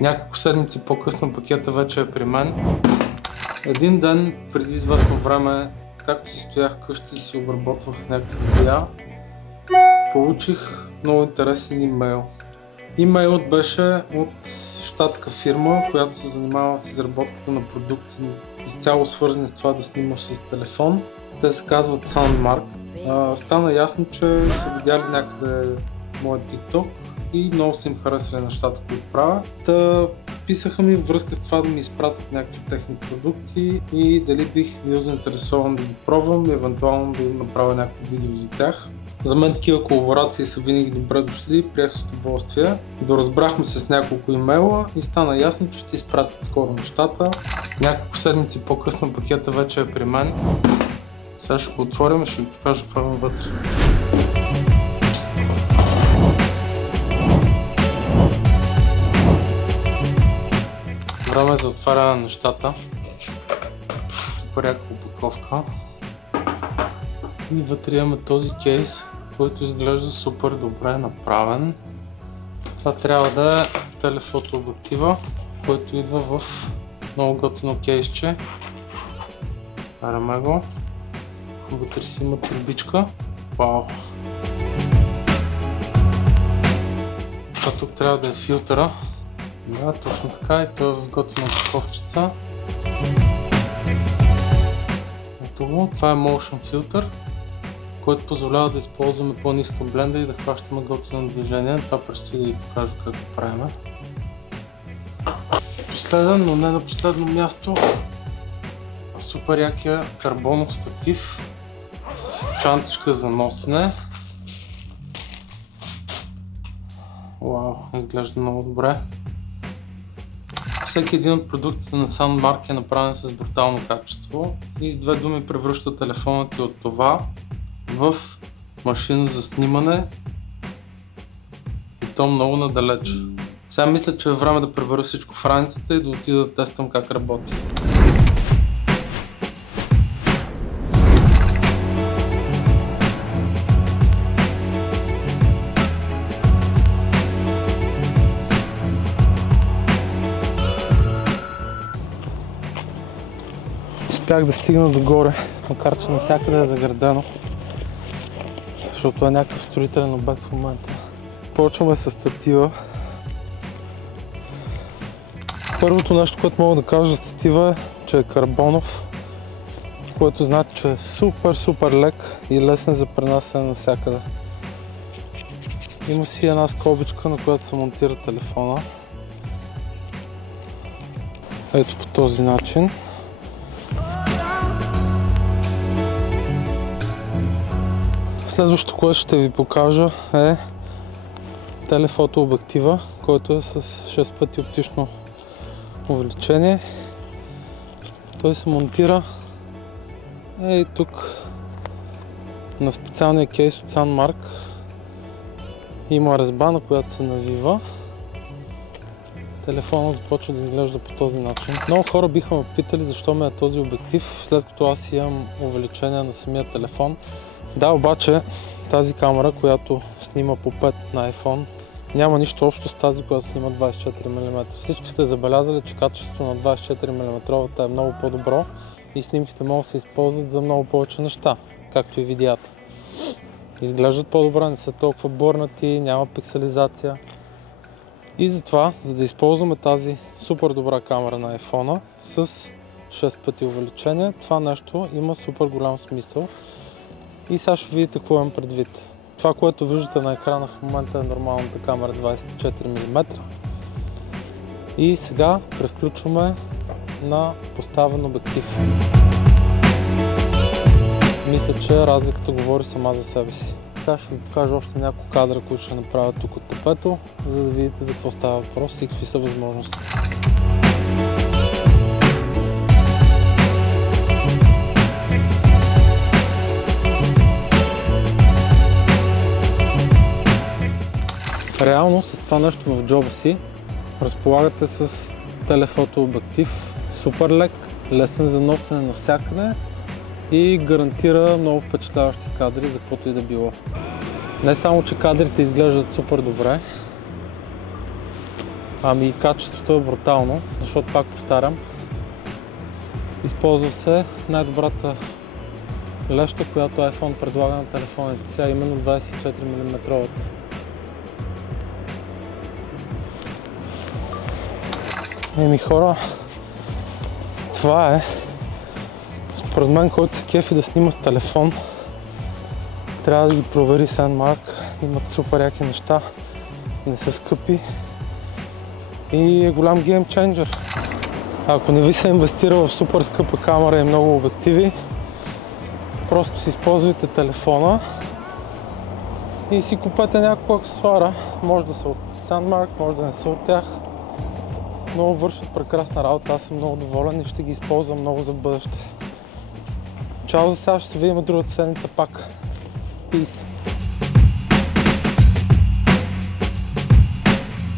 Няколко седмици по-късно пакета вече е при мен. Един ден преди известно време, както си стоях вкъщи и си обработвах някакви видеа, получих много интересен имейл. Имейлът беше от щатска фирма, която се занимава с изработката на продукти, изцяло свързани с това да снимаш с телефон. Те се казват Sunmark. Стана ясно, че са видяли някъде моят TikTok и много са им харесали нещата, които правя. Писаха ми връзка с това да ми изпратят някакви техни продукти и дали бих бил заинтересован да ги пробвам и евентуално да направя някакво видео за тях. За мен такива колаборации са винаги добре дошли, приех с удоволствие. Доразбрахме се с няколко имейла и стана ясно, че ще изпратят скоро нещата. Няколко седмици по-късно пакета вече е при мен. Сега ще го отворим и ще ви покажа какво има вътре. Време за отваряне на нещата. Супер яка опаковка. И вътре имаме този кейс, който изглежда супер добре направен. Това трябва да е телефотообектива, който идва в много готино кейсче. Караме го. Вътре си има турбичка. Вау! Това тук трябва да е филтъра. Да, точно така, и той е в готина опаковчица. Ето го, това е Motion Filter, който позволява да използваме по-ниска бленда и да хващаме готино движение. Това предстои да ви покажа как го правим. Последен, но не на последно място, супер якия карбонов статив с чантичка за носене. Вау, изглежда много добре. Всеки един от продуктите на Sunmark е направен с брутално качество и с две думи превръща телефона ти от това в машина за снимане и то много надалеч. Сега мисля, че е време да пребера всичко в раницата и да отида да тествам как работи. Успях да стигна догоре, макар че навсякъде е заградено, защото е някакъв строителен обект в момента. Почваме с статива. Първото нещо, което мога да кажа за статива е, че е карбонов, което значи, че е супер лек и лесен за пренасене навсякъде. Има си една скобичка, на която се монтира телефона. Ето по този начин. Следващото, което ще ви покажа, е телефотообектива, който е с 6 пъти оптично увеличение. Той се монтира и тук на специалния кейс от Sunmark. Има резба, на която се навива. Телефонът започва да изглежда по този начин. Много хора биха ме питали защо ме е този обектив, след като аз имам увеличение на самия телефон. Да, обаче тази камера, която снима по 5 на iPhone, няма нищо общо с тази, която снима 24 мм. Всички сте забелязали, че качеството на 24 мм е много по-добро и снимките могат да се използват за много повече неща, както и видеята. Изглеждат по-добре, не са толкова бърнати, няма пикселизация. И затова, за да използваме тази супер добра камера на iPhone с 6 пъти увеличение, това нещо има супер голям смисъл. И сега ще видите какво имам предвид. Това, което виждате на екрана в момента е нормалната камера 24 мм. И сега превключваме на поставен обектив. Мисля, че разликата говори сама за себе си. Сега ще ви покажа още няколко кадра, които ще направя тук от тъпето, за да видите за какво става въпрос и какви са възможности. Реално с това нещо в джоба си разполагате с телефотообектив, супер лек, лесен за носене навсякъде и гарантира много впечатляващи кадри за каквото и да било. Не само, че кадрите изглеждат супер добре, Ами качеството е брутално, защото пак повтарям, използва се най-добрата леща, която iPhone предлага на телефоните си, а именно 24 мм. Еми хора, това е. Според мен, който се кефи да снима с телефон, трябва да ги провери Sandmark. Имат супер яки неща, не са скъпи и е голям геймченджер. Ако не ви се инвестира в супер скъпа камера и много обективи, просто си използвайте телефона и си купете някакво аксесуара. Може да са от Sandmark, може да не са от тях. Много вършат прекрасна работа, аз съм много доволен и ще ги използвам много за бъдеще. Чао за сега, ще се видим от другата седмица пак. Peace!